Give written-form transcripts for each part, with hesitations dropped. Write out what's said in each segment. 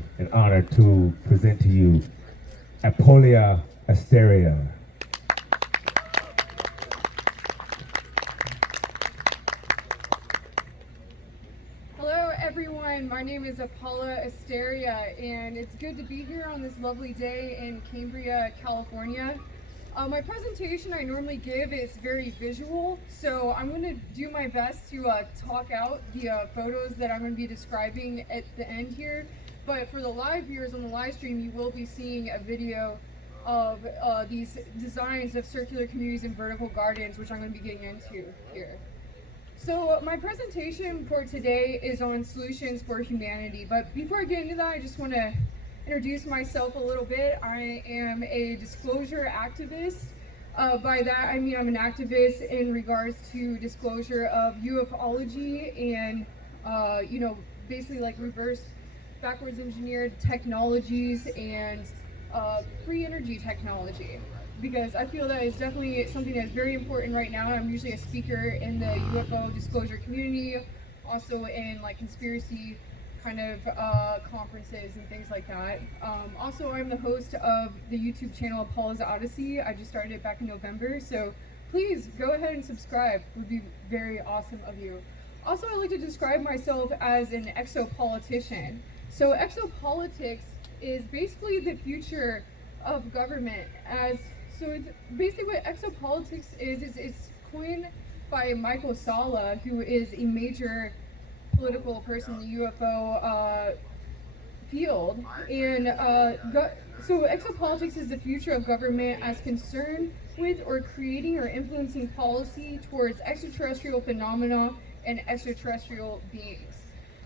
pleasure and honor to present to you Apolla Asteria. Hello everyone, my name is Apolla Asteria and it's good to be here on this lovely day in Cambria, California. My presentation I normally give is very visual, so I'm going to do my best to talk out the photos that I'm going to be describing at the end here. But for the live viewers on the live stream, you will be seeing a video of these designs of circular communities and vertical gardens, which I'm going to be getting into here. So my presentation for today is on solutions for humanity. But before I get into that, I just want to introduce myself a little bit. I am a disclosure activist. By that I mean I'm an activist in regards to disclosure of ufology and basically like reverse backwards engineered technologies and free energy technology, because I feel that is definitely something that's very important right now. I'm usually a speaker in the UFO disclosure community, also in like conspiracy kind of conferences and things like that. Also, I'm the host of the YouTube channel Apolla Asteria. I just started it back in November, so please go ahead and subscribe. It would be very awesome of you. Also, I like to describe myself as an exopolitician. So exopolitics is basically the future of government. So it's basically what exopolitics is it's coined by Michael Salla, who is a major political person in the UFO field. And so exopolitics is the future of government as concerned with or creating or influencing policy towards extraterrestrial phenomena and extraterrestrial beings.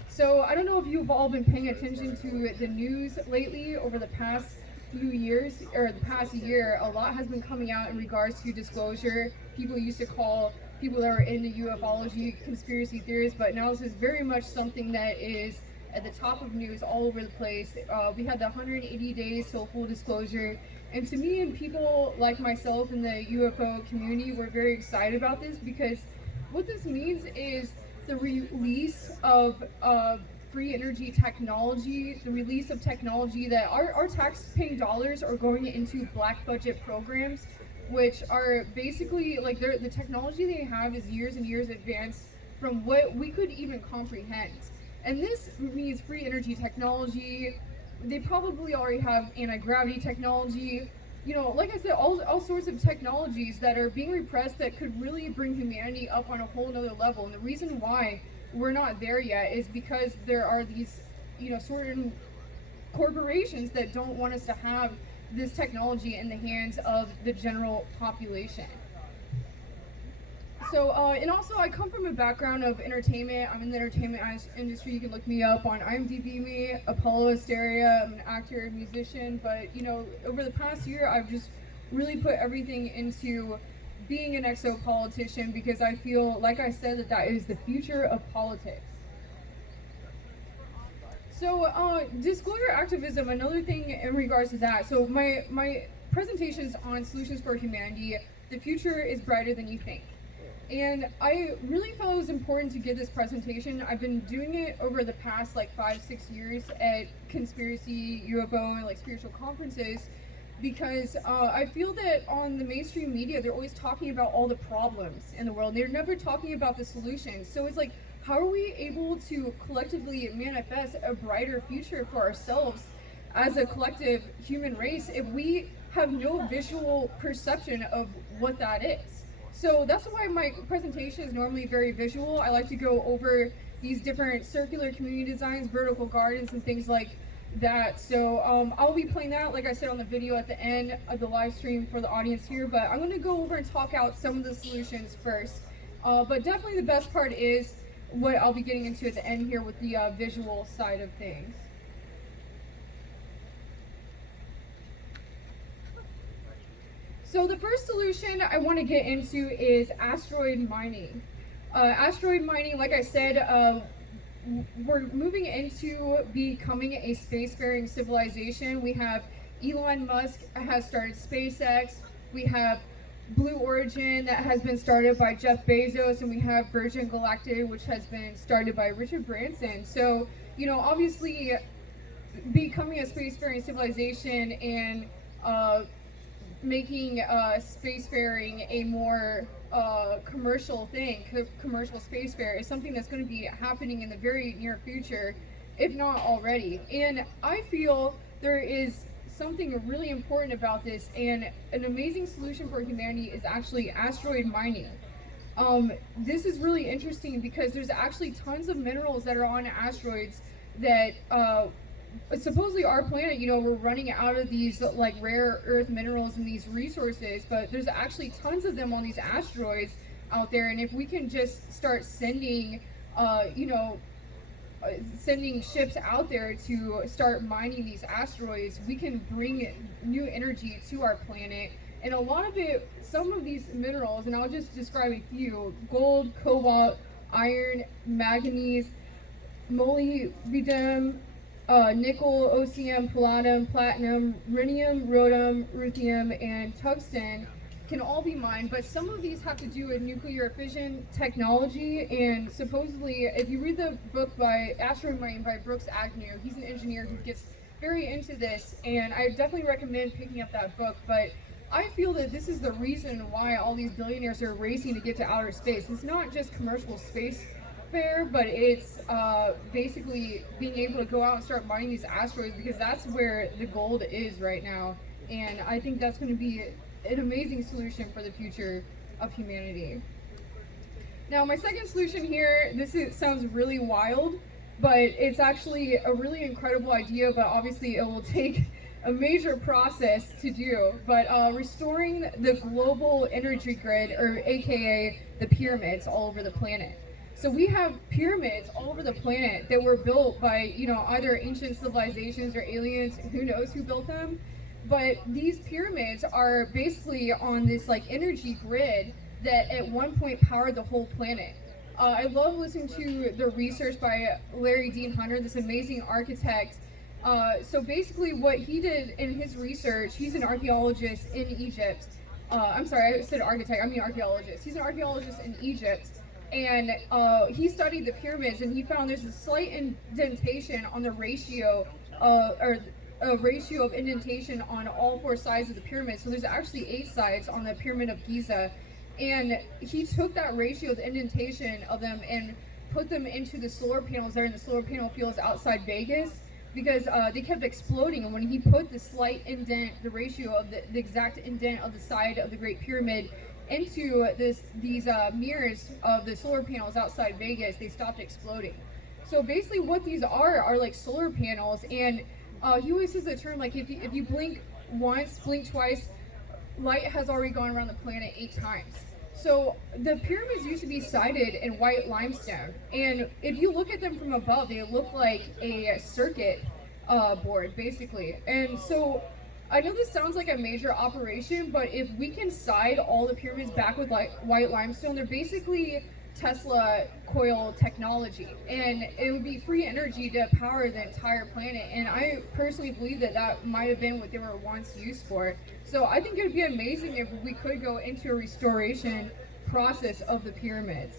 So I don't know if you've all been paying attention to the news lately over the past few years, or the past year. A lot has been coming out in regards to disclosure. People used to call people that are into ufology conspiracy theorists, but now this is very much something that is at the top of news all over the place. We had the 180 days till full disclosure, and to me and people like myself in the UFO community, we're very excited about this, because what this means is the release of free energy technology, the release of technology that our tax-paying dollars are going into black budget programs, which are basically like the technology they have is years and years advanced from what we could even comprehend. And this means free energy technology. They probably already have anti-gravity technology. You know, like I said, all sorts of technologies that are being repressed that could really bring humanity up on a whole nother level. And the reason why we're not there yet is because there are these, certain corporations that don't want us to have this technology in the hands of the general population. So, and also I come from a background of entertainment. I'm in the entertainment industry. You can look me up on IMDb me, Apolla Asteria. I'm an actor, musician, but over the past year, I've just really put everything into being an exopolitician, because I feel, like I said, that is the future of politics. So, disclosure activism, another thing in regards to that. So my presentation is on solutions for humanity. The future is brighter than you think. And I really felt it was important to give this presentation. I've been doing it over the past 5-6 years at conspiracy, UFO, and spiritual conferences, because I feel that on the mainstream media, they're always talking about all the problems in the world. They're never talking about the solutions. So it's how are we able to collectively manifest a brighter future for ourselves as a collective human race if we have no visual perception of what that is? So that's why my presentation is normally very visual. I like to go over these different circular community designs, vertical gardens, and things like that. So I'll be playing that, like I said, on the video at the end of the live stream for the audience here, but I'm going to go over and talk out some of the solutions first. But definitely the best part is what I'll be getting into at the end here with the visual side of things. So the first solution I want to get into is asteroid mining. Asteroid mining, like I said, we're moving into becoming a spacefaring civilization. We have Elon Musk has started SpaceX. We have Blue Origin that has been started by Jeff Bezos, and we have Virgin Galactic, which has been started by Richard Branson. So, obviously becoming a spacefaring civilization and making spacefaring a more commercial thing, commercial spacefare is something that's going to be happening in the very near future, if not already. And I feel there is something really important about this, and an amazing solution for humanity is actually asteroid mining. This is really interesting because there's actually tons of minerals that are on asteroids that supposedly our planet, we're running out of these like rare earth minerals and these resources, but there's actually tons of them on these asteroids out there. And if we can just start sending, sending ships out there to start mining these asteroids, we can bring new energy to our planet. And a lot of it, some of these minerals, and I'll just describe a few: gold, cobalt, iron, manganese, molybdenum, nickel, OCM, palladium, platinum, rhenium, rhodium, ruthenium, and tungsten can all be mined, but some of these have to do with nuclear fission technology. And supposedly, if you read the book by Asteroid Mining by Brooks Agnew, he's an engineer who gets very into this, and I definitely recommend picking up that book. But I feel that this is the reason why all these billionaires are racing to get to outer space. It's not just commercial space fair, but it's basically being able to go out and start mining these asteroids, because that's where the gold is right now. And I think that's going to be an amazing solution for the future of humanity. Now, my second solution here, sounds really wild, but it's actually a really incredible idea, but obviously it will take a major process to do. But restoring the global energy grid, or AKA the pyramids all over the planet. So we have pyramids all over the planet that were built by, either ancient civilizations or aliens, who knows who built them. But these pyramids are basically on this like energy grid that at one point powered the whole planet. I love listening to the research by Larry Dean Hunter, this amazing architect. So basically what he did in his research, he's an archaeologist in Egypt. I'm sorry, I said architect, I mean archaeologist. He's an archaeologist in Egypt. And he studied the pyramids, and he found there's a slight indentation on the ratio, or a ratio of indentation on all four sides of the pyramid. So there's actually 8 sides on the Pyramid of Giza. And he took that ratio of the indentation of them and put them into the solar panels there in the solar panel fields outside Vegas, because they kept exploding. And when he put the slight indent, the ratio of the exact indent of the side of the Great Pyramid into these mirrors of the solar panels outside Vegas, they stopped exploding. So basically what these are like solar panels. And he always says the term, like, if you blink once, blink twice, light has already gone around the planet 8 times. So the pyramids used to be sided in white limestone, and if you look at them from above, they look like a circuit board, basically. And so I know this sounds like a major operation, but if we can side all the pyramids back with white limestone, they're basically Tesla coil technology, and it would be free energy to power the entire planet. And I personally believe that might have been what they were once used for. So I think it would be amazing if we could go into a restoration process of the pyramids.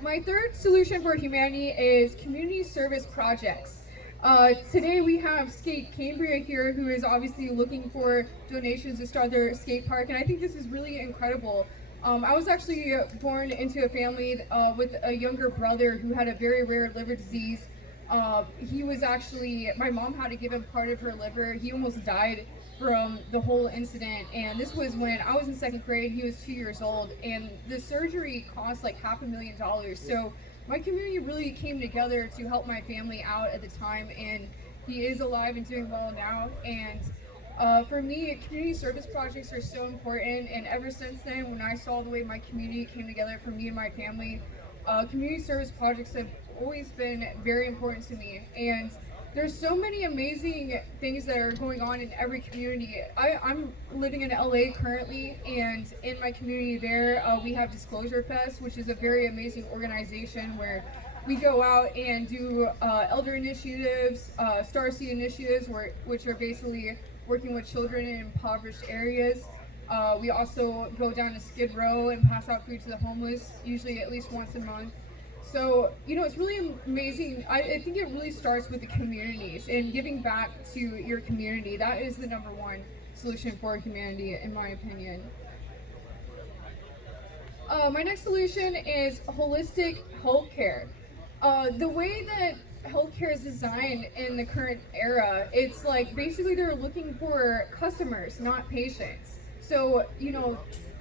My third solution for humanity is community service projects. Today we have Skate Cambria here, who is obviously looking for donations to start their skate park, and I think this is really incredible. I was actually born into a family with a younger brother who had a very rare liver disease. My mom had to give him part of her liver. He almost died from the whole incident, and this was when I was in 2nd grade. He was 2 years old, and the surgery cost like $500,000. So my community really came together to help my family out at the time, and he is alive and doing well now. And for me, community service projects are so important, and ever since then, when I saw the way my community came together for me and my family, community service projects have always been very important to me. And there's so many amazing things that are going on in every community. I'm living in LA currently, and in my community there, we have Disclosure Fest, which is a very amazing organization where we go out and do elder initiatives, Starseed initiatives, which are basically working with children in impoverished areas. We also go down to Skid Row and pass out food to the homeless, usually at least once a month. So, it's really amazing. I think it really starts with the communities and giving back to your community. That is the number one solution for humanity, in my opinion. My next solution is holistic healthcare. The way that healthcare is designed in the current era, it's like basically they're looking for customers, not patients. So,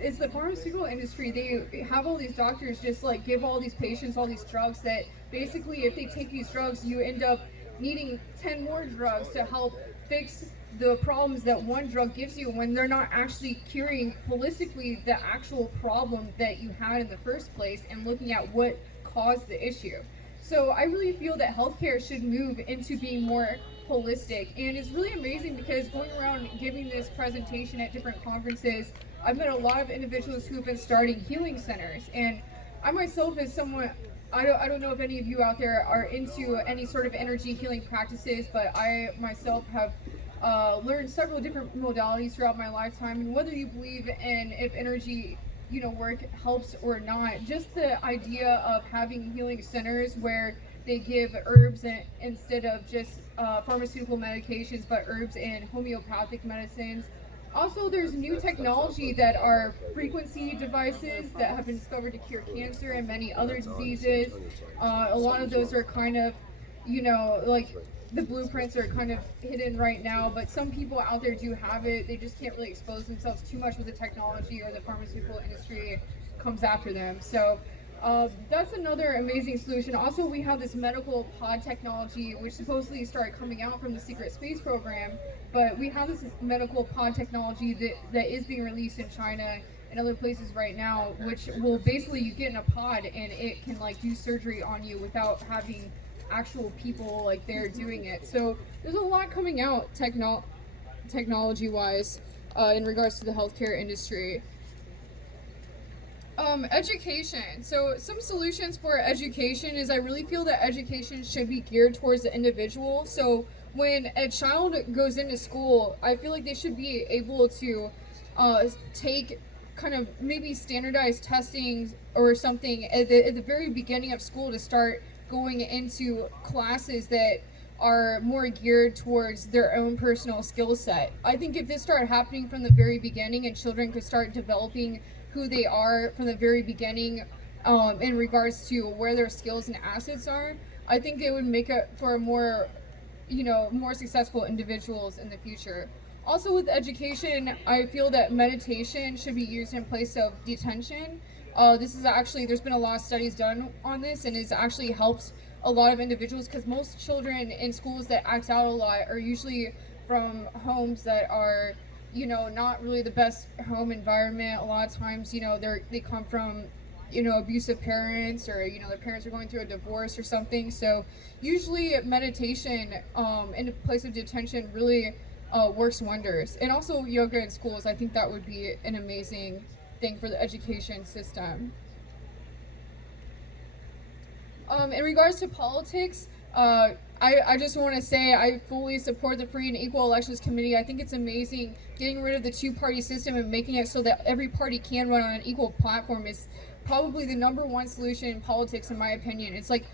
it's the pharmaceutical industry. They have all these doctors just like give all these patients all these drugs that basically, if they take these drugs, you end up needing 10 more drugs to help fix the problems that one drug gives you when they're not actually curing holistically the actual problem that you had in the first place and looking at what caused the issue. So I really feel that healthcare should move into being more holistic, and it's really amazing because going around giving this presentation at different conferences, I've met a lot of individuals who have been starting healing centers, and I myself as someone, I don't know if any of you out there are into any sort of energy healing practices, but I myself have learned several different modalities throughout my lifetime, and whether you believe in if energy work helps or not, just the idea of having healing centers where they give herbs instead of just pharmaceutical medications, but herbs and homeopathic medicines. Also, there's new technology that are frequency devices that have been discovered to cure cancer and many other diseases. A lot of those are kind of, like the blueprints are kind of hidden right now, but some people out there do have it. They just can't really expose themselves too much with the technology, or the pharmaceutical industry comes after them. So that's another amazing solution. Also, we have this medical pod technology, which supposedly started coming out from the secret space program, but we have this medical pod technology that is being released in China and other places right now, which will basically, you get in a pod and it can like do surgery on you without having actual people like there doing it. So there's a lot coming out technology wise in regards to the healthcare industry. Education. So some solutions for education is I really feel that education should be geared towards the individual. So when a child goes into school, I feel like they should be able to take kind of maybe standardized testing or something at the very beginning of school to start going into classes that are more geared towards their own personal skill set. I think if this started happening from the very beginning and children could start developing who they are from the very beginning in regards to where their skills and assets are, I think it would make it for more, more successful individuals in the future. Also with education, I feel that meditation should be used in place of detention. This is actually, there's been a lot of studies done on this, and it's actually helped a lot of individuals because most children in schools that act out a lot are usually from homes that are, not really the best home environment. A lot of times, they come from, abusive parents, or, their parents are going through a divorce or something. So usually meditation in a place of detention really works wonders. And also yoga in schools, I think that would be an amazing thing for the education system. In regards to politics, I just want to say I fully support the Free and Equal Elections Committee. I think it's amazing getting rid of the two-party system and making it so that every party can run on an equal platform is probably the number one solution in politics, in my opinion. It's like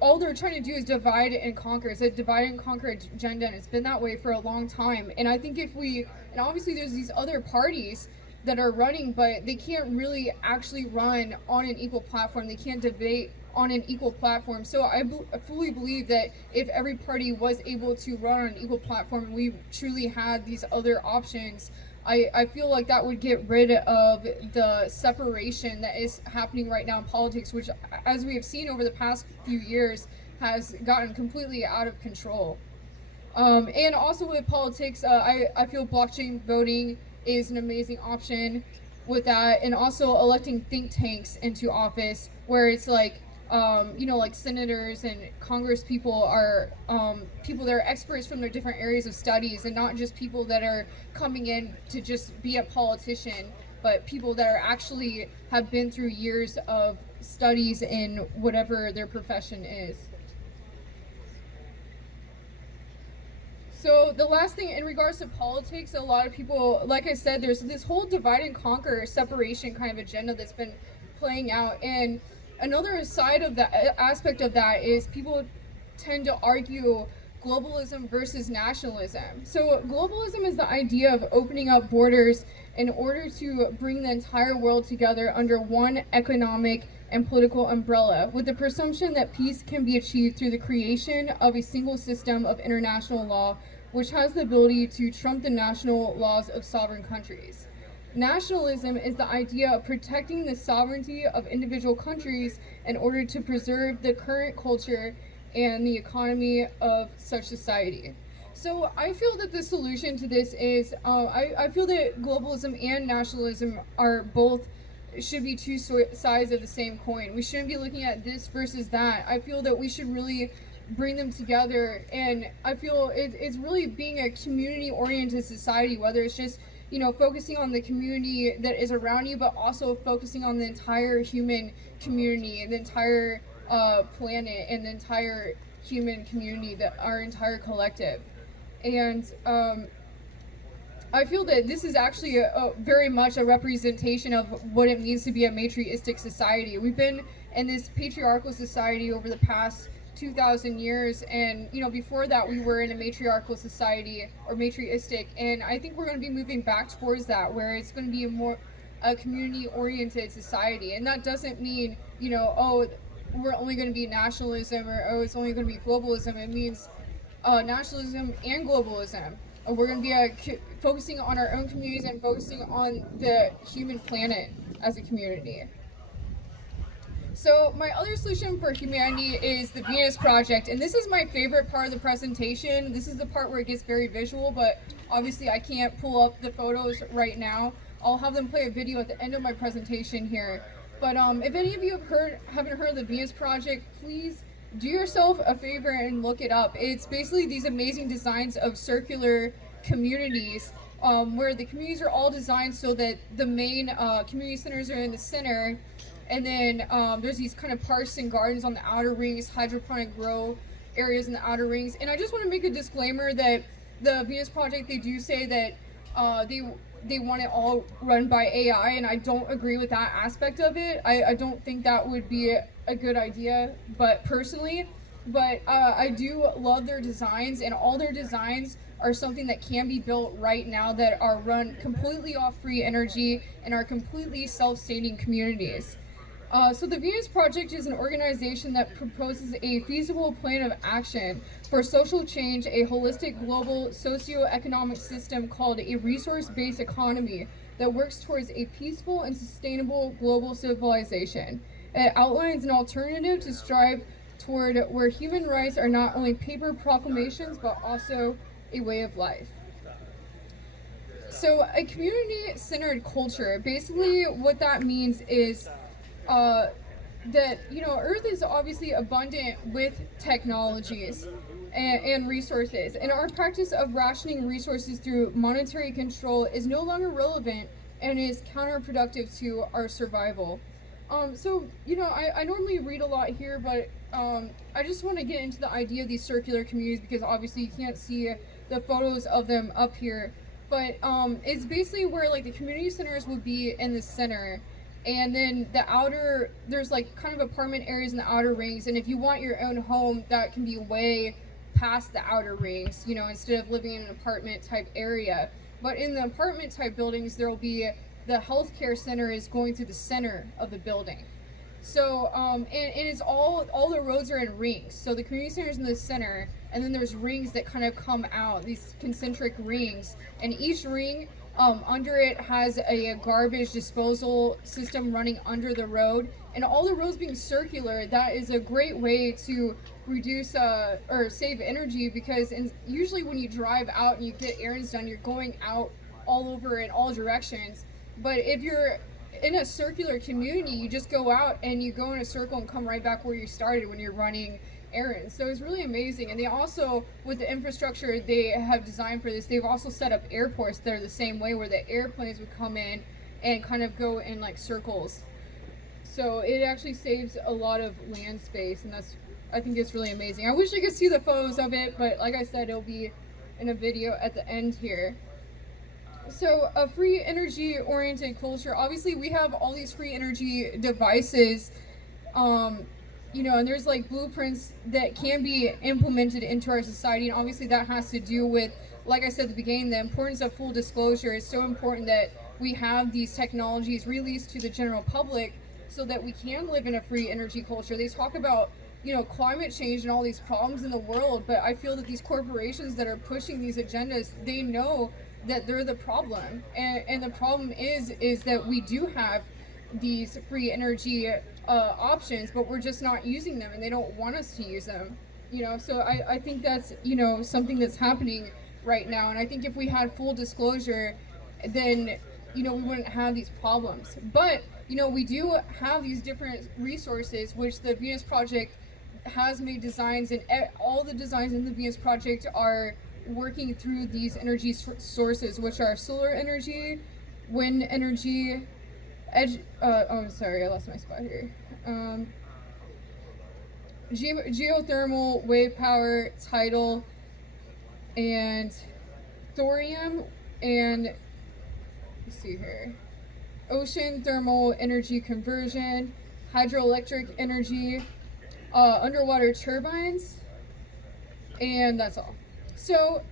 all they're trying to do is divide and conquer. It's a divide and conquer agenda, and it's been that way for a long time. And I think and obviously there's these other parties that are running, but they can't really actually run on an equal platform. They can't debate on an equal platform. So I fully believe that if every party was able to run on an equal platform and we truly had these other options, I feel like that would get rid of the separation that is happening right now in politics, which, as we have seen over the past few years, has gotten completely out of control. And also with politics, I feel blockchain voting is an amazing option with that, and also electing think tanks into office where it's like, like senators and Congress people are people that are experts from their different areas of studies, and not just people that are coming in to just be a politician, but people that are actually have been through years of studies in whatever their profession is. So the last thing in regards to politics, a lot of people, like I said, there's this whole divide and conquer separation kind of agenda that's been playing out. And another side of that aspect of that is people tend to argue globalism versus nationalism. So globalism is the idea of opening up borders in order to bring the entire world together under one economic and political umbrella, with the presumption that peace can be achieved through the creation of a single system of international law which has the ability to trump the national laws of sovereign countries. Nationalism is the idea of protecting the sovereignty of individual countries in order to preserve the current culture and the economy of such society. So I feel that the solution to this is, I feel that globalism and nationalism are both, should be two sides of the same coin. We shouldn't be looking at this versus that. I feel that we should really bring them together, and I feel it's really being a community-oriented society, whether it's just, you know, focusing on the community that is around you, but also focusing on the entire human community and the entire planet and the entire human community, that our entire collective. And I feel that this is actually a very much a representation of what it means to be a matriistic society. We've been in this patriarchal society over the past 2,000 years, and you know, before that we were in a matriarchal society or matriistic, and I think we're going to be moving back towards that, where it's going to be a community oriented society. And that doesn't mean, you know, oh, we're only going to be nationalism, or oh, it's only going to be globalism. It means nationalism and globalism. We're going to be focusing on our own communities and focusing on the human planet as a community. So my other solution for humanity is the Venus Project, and this is my favorite part of the presentation. This is the part where it gets very visual, but obviously I can't pull up the photos right now. I'll have them play a video at the end of my presentation here. But if any of you haven't heard of the Venus Project, please do yourself a favor and look it up. It's basically these amazing designs of circular communities, where the communities are all designed so that the main community centers are in the center, and then there's these kind of parks and gardens on the outer rings, hydroponic grow areas in the outer rings. And I just want to make a disclaimer that the Venus Project, they do say that they want it all run by AI, and I don't agree with that aspect of it. I don't think that would be a good idea, but personally. But I do love their designs, and all their designs are something that can be built right now that are run completely off free energy and are completely self-sustaining communities. So the Venus Project is an organization that proposes a feasible plan of action for social change, a holistic global socio-economic system called a resource-based economy that works towards a peaceful and sustainable global civilization. It outlines an alternative to strive toward where human rights are not only paper proclamations, but also a way of life. So a community-centered culture, basically what that means is that, you know, Earth is obviously abundant with technologies and resources, and our practice of rationing resources through monetary control is no longer relevant and is counterproductive to our survival. So, you know, I normally read a lot here, but I just want to get into the idea of these circular communities, because obviously you can't see the photos of them up here, but it's basically where like the community centers would be in the center. And then there's like kind of apartment areas in the outer rings. And if you want your own home, that can be way past the outer rings, you know, instead of living in an apartment type area. But in the apartment type buildings, there will be the healthcare center is going through the center of the building. So, and it's all the roads are in rings. So the community center is in the center, and then there's rings that kind of come out, these concentric rings. And each ring, under it has a garbage disposal system running under the road, and all the roads being circular. That is a great way to reduce or save energy, because usually when you drive out and you get errands done, you're going out all over in all directions. But if you're in a circular community, you just go out and you go in a circle and come right back where you started when you're running errands. So it's really amazing. And they also, with the infrastructure they have designed for this, they've also set up airports that are the same way, where the airplanes would come in and kind of go in like circles. So it actually saves a lot of land space, and I think it's really amazing. I wish I could see the photos of it, but like I said, it'll be in a video at the end here. So a free energy oriented culture, obviously we have all these free energy devices, and there's like blueprints that can be implemented into our society, and obviously that has to do with, like I said at the beginning, the importance of full disclosure. Is so important that we have these technologies released to the general public so that we can live in a free energy culture. They talk about climate change and all these problems in the world, but I feel that these corporations that are pushing these agendas, they know that they're the problem, and the problem is that we do have these free energy options, but we're just not using them, and they don't want us to use them. So I think that's something that's happening right now, and I think if we had full disclosure, then we wouldn't have these problems. But we do have these different resources, which the Venus Project has made designs, and all the designs in the Venus Project are working through these energy sources, which are solar energy, wind energy, sorry, I lost my spot here. Geothermal, wave power, tidal, and thorium, and let's see here, ocean thermal energy conversion, hydroelectric energy, underwater turbines, and that's all. So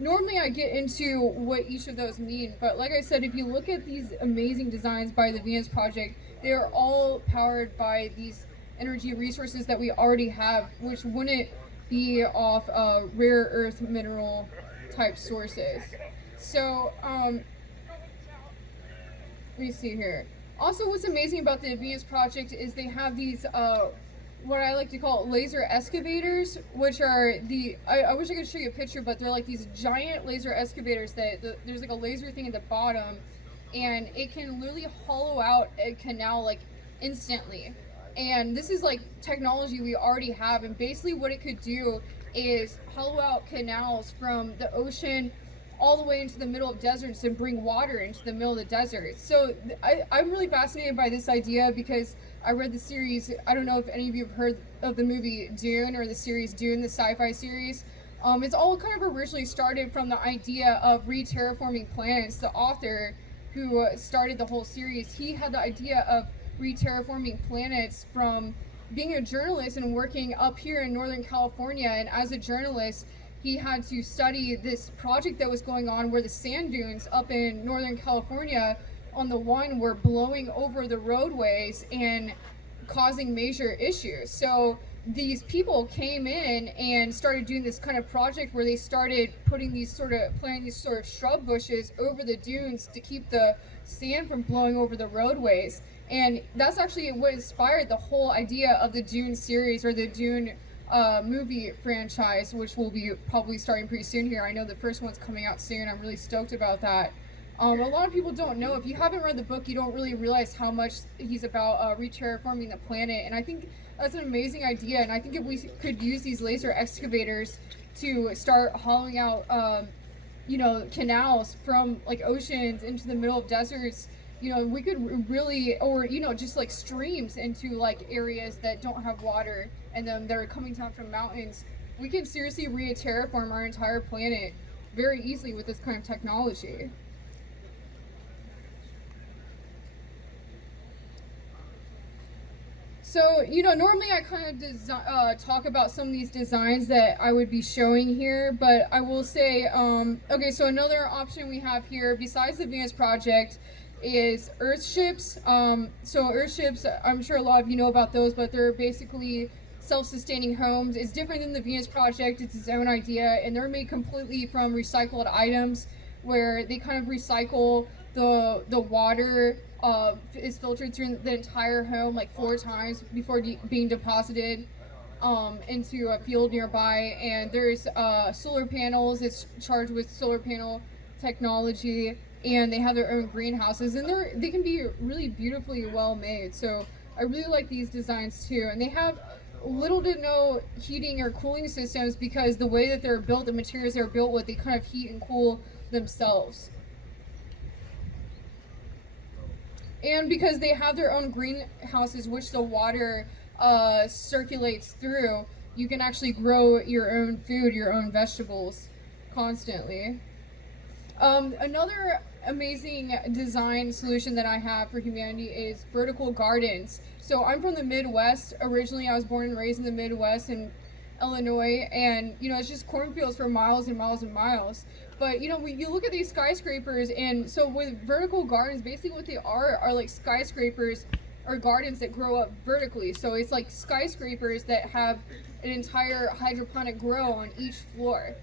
normally I get into what each of those mean, but like I said, if you look at these amazing designs by the Venus Project, they are all powered by these energy resources that we already have, which wouldn't be off rare earth mineral type sources. So let me see here. Also, what's amazing about the Venus Project is they have these what I like to call laser excavators, which are I wish I could show you a picture, but they're like these giant laser excavators that there's like a laser thing at the bottom, and it can literally hollow out a canal like instantly. And this is like technology we already have, and basically what it could do is hollow out canals from the ocean all the way into the middle of deserts and bring water into the middle of the desert. So I'm really fascinated by this idea because I read the series. I don't know if any of you have heard of the movie Dune, or the series Dune, the sci-fi series. It's all kind of originally started from the idea of re-terraforming planets. The author who started the whole series, he had the idea of re-terraforming planets from being a journalist and working up here in Northern California. And as a journalist, he had to study this project that was going on where the sand dunes up in Northern California on the one were blowing over the roadways and causing major issues. So these people came in and started doing this kind of project where they started planting these sort of shrub bushes over the dunes to keep the sand from blowing over the roadways. And that's actually what inspired the whole idea of the Dune series, or the Dune movie franchise, which will be probably starting pretty soon here. I know the first one's coming out soon. I'm really stoked about that. A lot of people don't know. If you haven't read the book, you don't really realize how much he's about re-terraforming the planet. And I think that's an amazing idea. And I think if we could use these laser excavators to start hollowing out, canals from like oceans into the middle of deserts, we could really, or just like streams into like areas that don't have water and then they're coming down from mountains. We can seriously re-terraform our entire planet very easily with this kind of technology. So, normally I kind of talk about some of these designs that I would be showing here, but I will say, okay, so another option we have here, besides the Venus Project, is Earthships. So Earthships, I'm sure a lot of you know about those, but they're basically self-sustaining homes. It's different than the Venus Project. It's its own idea, and they're made completely from recycled items, where they kind of recycle the water is filtered through the entire home like 4 times before being deposited into a field nearby. And there's solar panels. It's charged with solar panel technology, and they have their own greenhouses, and they can be really beautifully well made. So I really like these designs too, and they have little to no heating or cooling systems because the way that they're built, the materials they're built with, they kind of heat and cool themselves. And because they have their own greenhouses, which the water circulates through, you can actually grow your own food, your own vegetables. constantly. Another amazing design solution that I have for humanity is vertical gardens. So I'm from the Midwest. Originally, I was born and raised in the Midwest in Illinois, and it's just cornfields for miles and miles and miles. But you look at these skyscrapers, and so with vertical gardens, basically what they are like skyscrapers or gardens that grow up vertically. So it's like skyscrapers that have an entire hydroponic grow on each floor.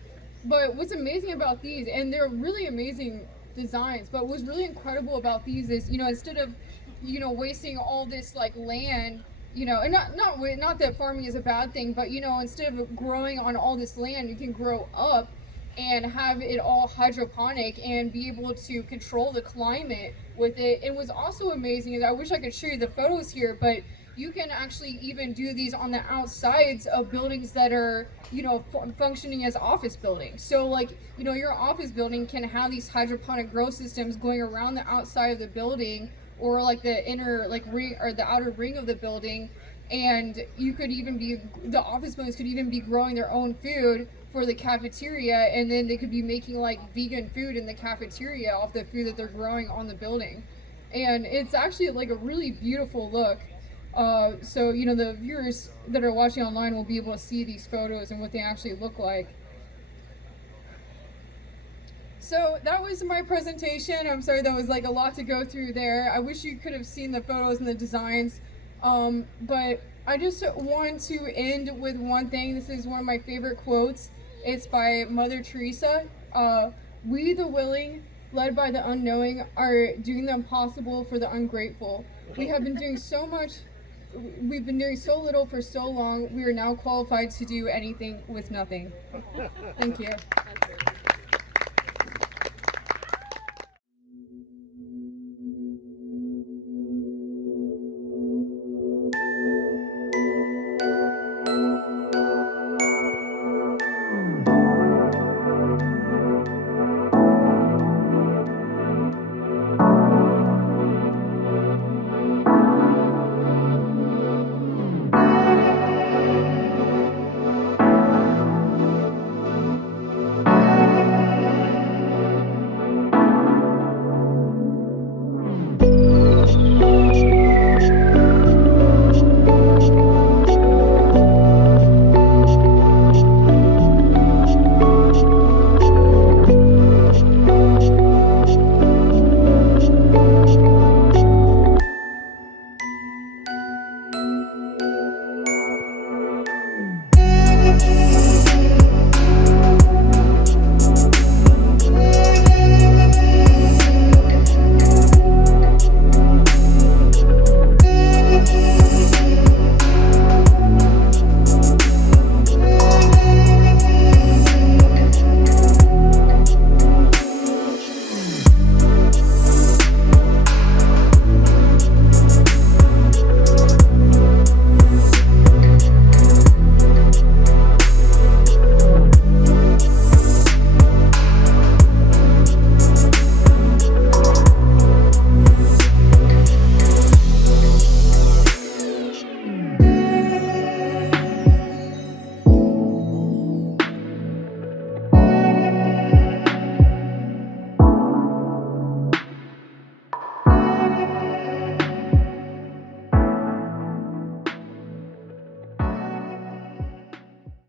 But what's amazing about these, and they're really amazing designs, but what's really incredible about these is, instead of, wasting all this like land, and not that farming is a bad thing, but instead of growing on all this land, you can grow up and have it all hydroponic and be able to control the climate with it. And what's also amazing is, I wish I could show you the photos here, but you can actually even do these on the outsides of buildings that are, functioning as office buildings. So like, your office building can have these hydroponic grow systems going around the outside of the building, or like the inner like ring or the outer ring of the building. And you could even the office buildings could even be growing their own food for the cafeteria, and then they could be making like vegan food in the cafeteria off the food that they're growing on the building. And it's actually like a really beautiful look. So the viewers that are watching online will be able to see these photos and what they actually look like. So that was my presentation. I'm sorry, that was like a lot to go through there. I wish you could have seen the photos and the designs. But I just want to end with one thing. This is one of my favorite quotes. It's by Mother Teresa. We the willing, led by the unknowing, are doing the impossible for the ungrateful. We have been doing so much. We've been doing so little for so long. We are now qualified to do anything with nothing. Thank you.